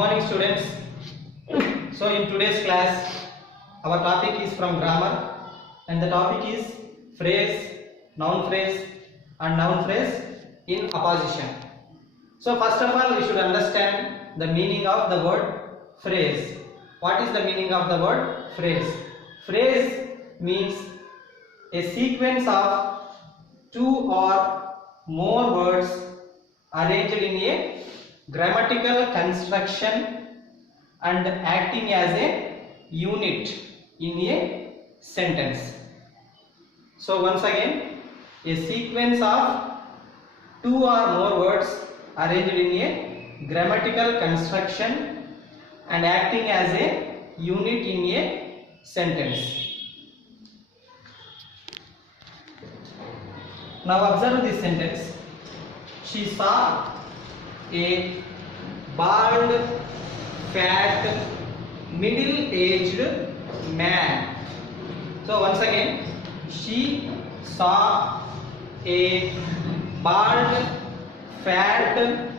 Morning students. So in today's class our topic is from grammar and the topic is phrase, noun phrase and noun phrase in apposition. So first of all we should understand the meaning of the word phrase. What is the meaning of the word phrase? Phrase means a sequence of two or more words arranged in a grammatical construction and acting as a unit in a sentence. So once again, a sequence of two or more words arranged in a grammatical construction and acting as a unit in a sentence. Now observe this sentence. She saw a bald, fat, middle-aged man. So once again, she saw a bald, fat,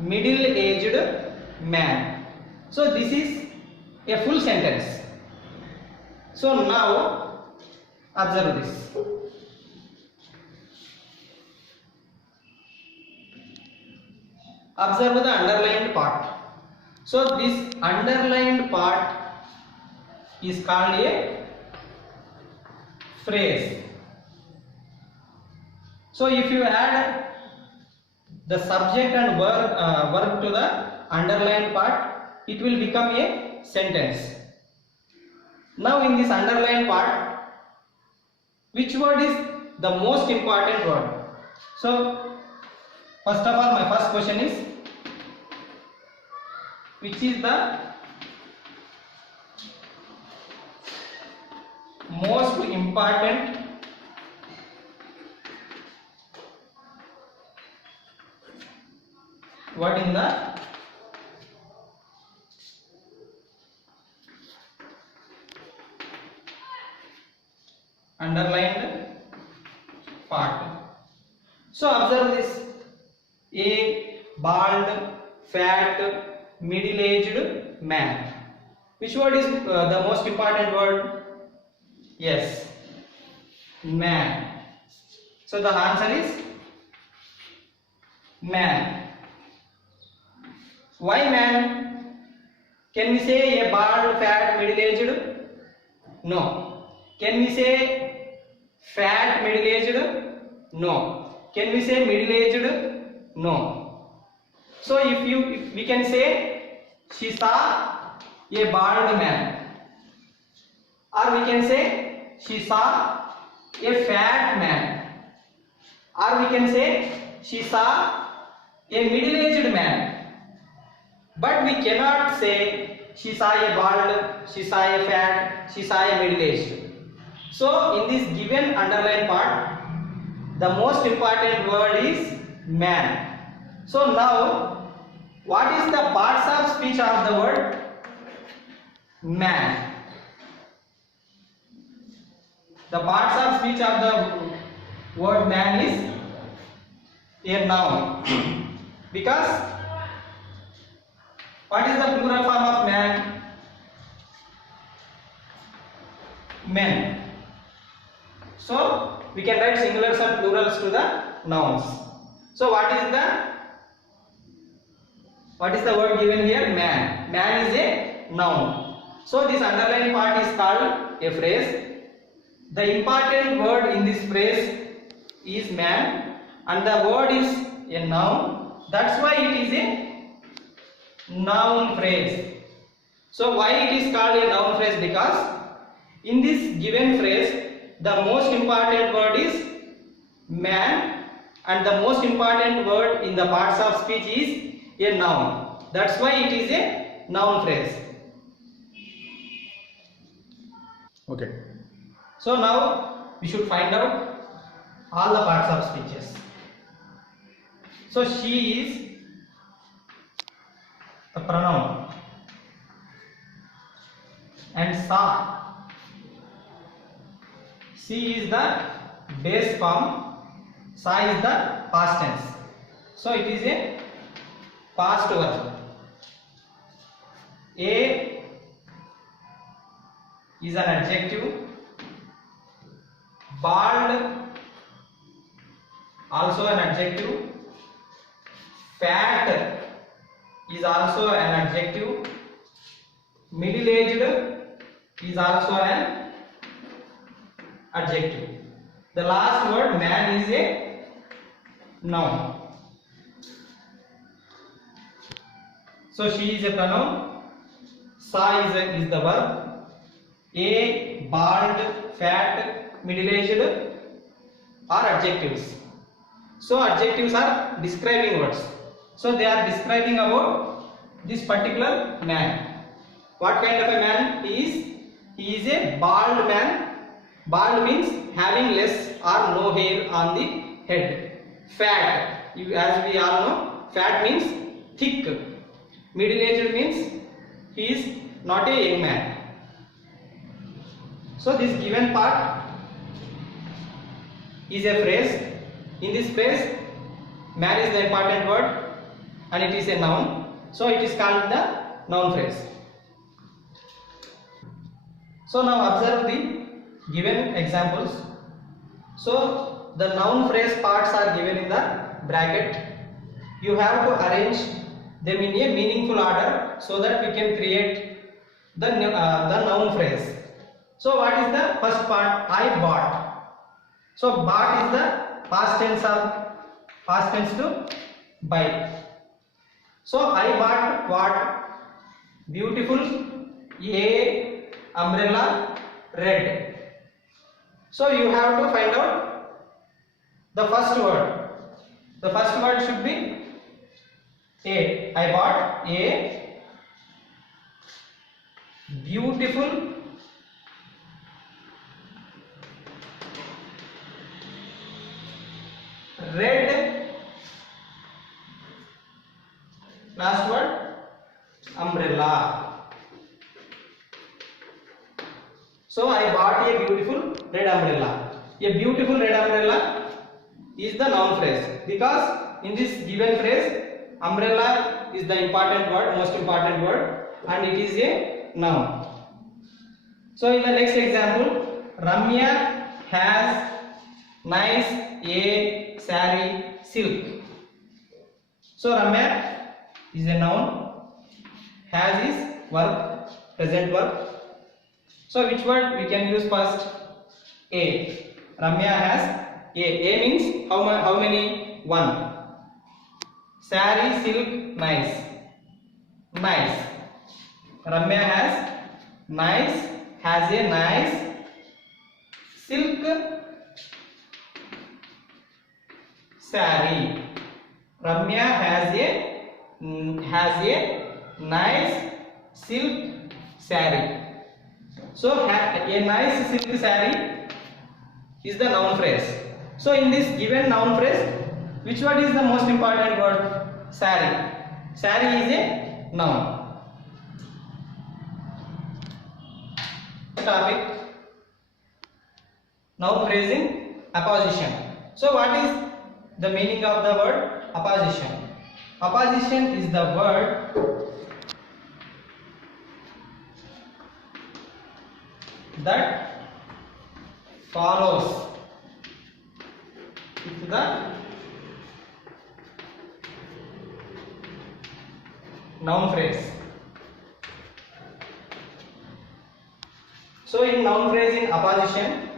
middle-aged man. So this is a full sentence. So now observe this. Observe the underlined part. So this underlined part is called a phrase. So if you add the subject and verb to the underlined part, it will become a sentence. Now in this underlined part, which word is the most important word? So first of all, my first question is, which is the most important word in the underlined part? So observe this: a bald, fat, middle-aged man. Which word is the most important word? Yes, man. So the answer is man. Why man? Can we say a bald, fat, middle-aged? No. Can we say fat, middle-aged? No. Can we say middle-aged? No. So if we can say she saw a bald man, or we can say she saw a fat man, or we can say she saw a middle-aged man. But we cannot say she saw a bald, she saw a fat, she saw a middle-aged. So in this given underlined part, the most important word is man. So now, what is the parts of speech of the word man? The parts of speech of the word man is a noun. Because what is the plural form of man? Men. So we can write singulars and plurals to the nouns. So what is the word given here? Man. Man is a noun. So this underlined part is called a phrase. The important word in this phrase is man, and the word is a noun. That's why it is a noun phrase. So why it is called a noun phrase? Because in this given phrase, the most important word is man, and the most important word in the parts of speech is a noun. That's why it is a noun phrase. Okay. So now we should find out all the parts of speeches. So she is the pronoun and saw. She is the base form, sa is the past tense. So it is a past verb. A is an adjective. Bald, also an adjective. Fat is also an adjective. Middle-aged is also an adjective. The last word man is a noun. So she is a pronoun. Sa is the verb. A, bald, fat, middle-aged are adjectives. So adjectives are describing words. So they are describing about this particular man. What kind of a man he is? He is a bald man. Bald means having less or no hair on the head. Fat, as we all know, fat means thick. Middle-aged means he is not a young man. So this given part is a phrase. In this phrase, man is the important word and it is a noun. So it is called the noun phrase. So now observe the given examples. So the noun phrase parts are given in the bracket. You have to arrange them in a meaningful order so that we can create the noun phrase. So what is the first part? I bought. So bought is the past tense to buy. So I bought what? Beautiful a umbrella red. So you have to find out the first word. The first word should be a. I bought a beautiful red, last word, umbrella. So I bought a beautiful red umbrella. A beautiful red umbrella is the noun phrase because in this given phrase umbrella is the important word, most important word, and it is a noun. So in the next example, Ramya has nice a saree silk. So Ramya is a noun, has is verb, present verb. So which word we can use first? A. Ramya has a. A means how many? One. Saree silk nice. Nice. Ramya has nice, has a nice silk saree. Ramya has a nice silk saree. So a nice silk saree is the noun phrase. So in this given noun phrase, which word is the most important word? Saree. Saree is a noun. Topic: noun phrase in apposition. So what is the meaning of the word apposition? Apposition is the word that follows with the noun phrase. So in noun phrase in apposition,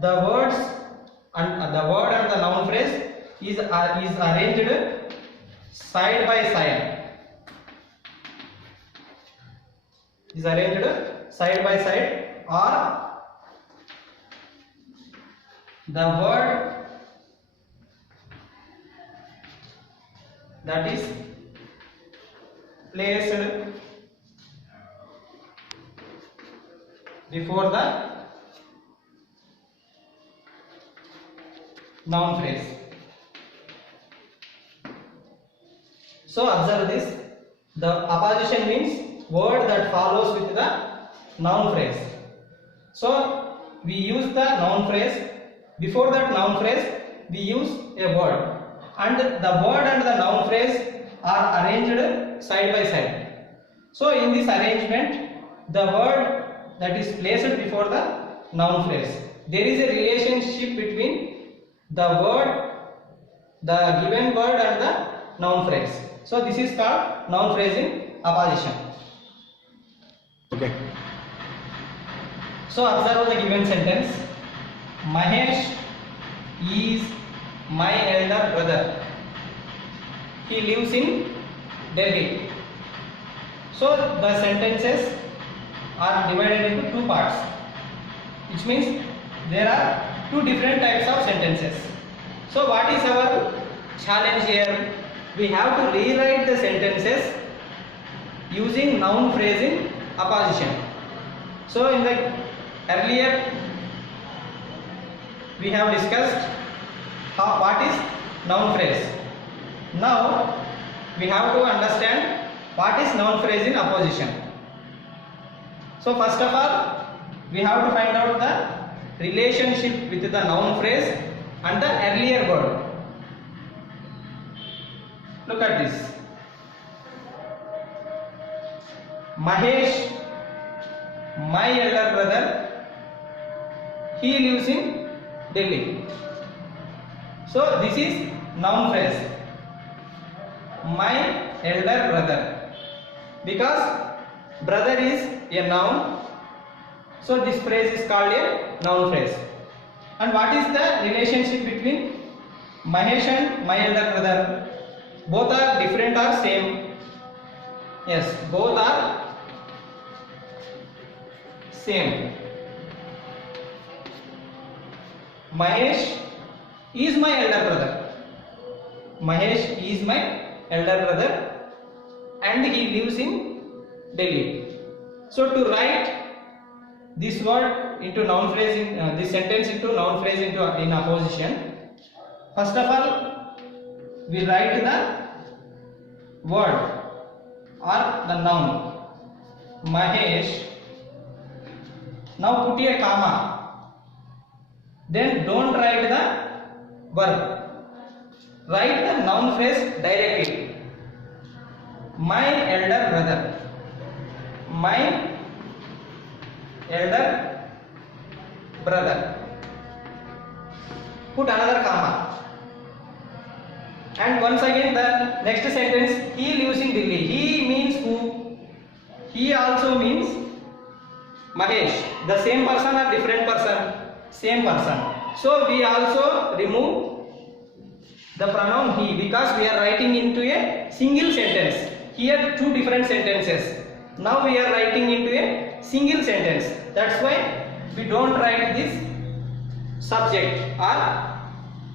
the words and the word and the noun phrase is arranged side by side. Is arranged side by side, or the word that is placed before the noun phrase. So observe this. The apposition means word that follows with the noun phrase. So we use the noun phrase. Before that noun phrase, we use a word, and the word and the noun phrase are arranged side by side. So in this arrangement, the word that is placed before the noun phrase, there is a relationship between the word, the given word and the noun phrase. So this is called noun phrase in apposition. Okay. So observe the given sentence. Mahesh is my elder brother. He lives in Delhi. So the sentences are divided into two parts, which means there are two different types of sentences. So what is our challenge here? We have to rewrite the sentences using noun phrase in apposition. So in the earlier we have discussed what is noun phrase. Now we have to understand what is noun phrase in apposition. So first of all, we have to find out the relationship with the noun phrase and the earlier word. Look at this. Mahesh, my elder brother, he lives in Delhi. So this is noun phrase. My elder brother. Because brother is a noun, so this phrase is called a noun phrase. And what is the relationship between Mahesh and my elder brother? Both are different or same? Yes, both are same. Mahesh is my elder brother. Mahesh is my elder brother and he lives in Delhi. So to write this word into noun phrase in this sentence into noun phrase in apposition, first of all we write the word or the noun Mahesh. Now put a comma. Then don't write the verb. Write the noun phrase directly. My elder brother. My elder brother. Put another comma. And once again the next sentence, he lives in Delhi. He means who? He also means Mahesh. The same person or different person? Same person. So we also remove the pronoun he because we are writing into a single sentence. Here two different sentences. Now we are writing into a single sentence. That's why we don't write this subject or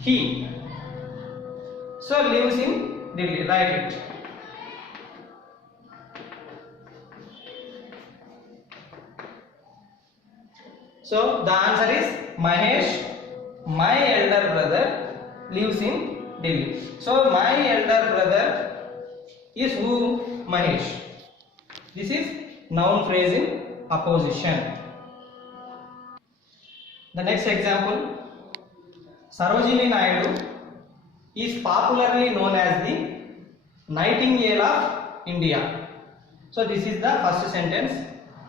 he. So lives in Delhi. Write it. So the answer is Mahesh, my elder brother, lives in Delhi. So my elder brother is who? Mahesh. This is noun phrase in apposition. The next example, Sarojini Naidu is popularly known as the Nightingale of India. So this is the first sentence.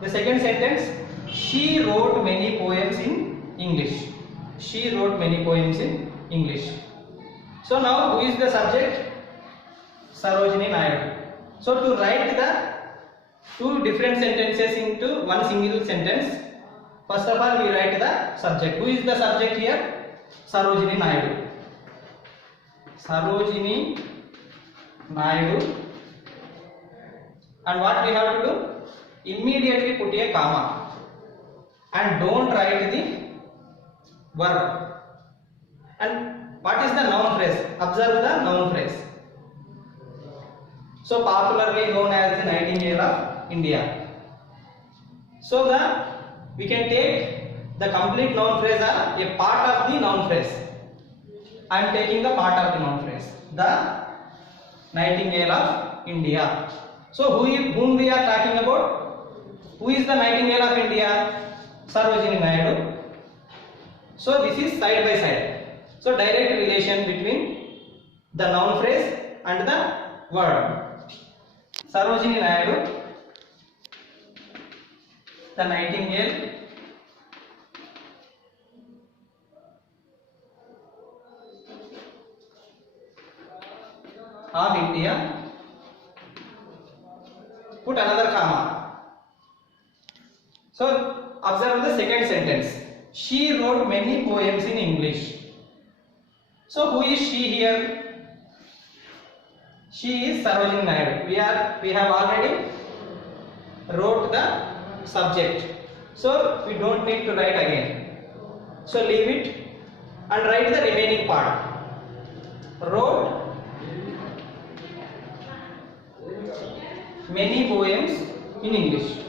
The second sentence, she wrote many poems in English. She wrote many poems in English. So now who is the subject? Sarojini Naidu. So to write the two different sentences into one single sentence, first of all we write the subject. Who is the subject here? Sarojini Naidu. Sarojini Naidu. And what we have to do? Immediately put a comma and don't write the verb. And what is the noun phrase? Observe the noun phrase. So popularly known as the Nightingale of India. So we can take the complete noun phrase as a part of the noun phrase. I am taking the part of the noun phrase. The Nightingale of India. So whom we are talking about? Who is the Nightingale of India? Sarojini Naidu. So this is side by side. So direct relation between the noun phrase and the word. Sarojini Naidu the Nightingale of India. Put another comma. So observe the second sentence. She wrote many poems in English. So who is she here? She is Sarojini Naidu. We have already wrote the subject. So we don't need to write again. So leave it and write the remaining part. Wrote many poems in English.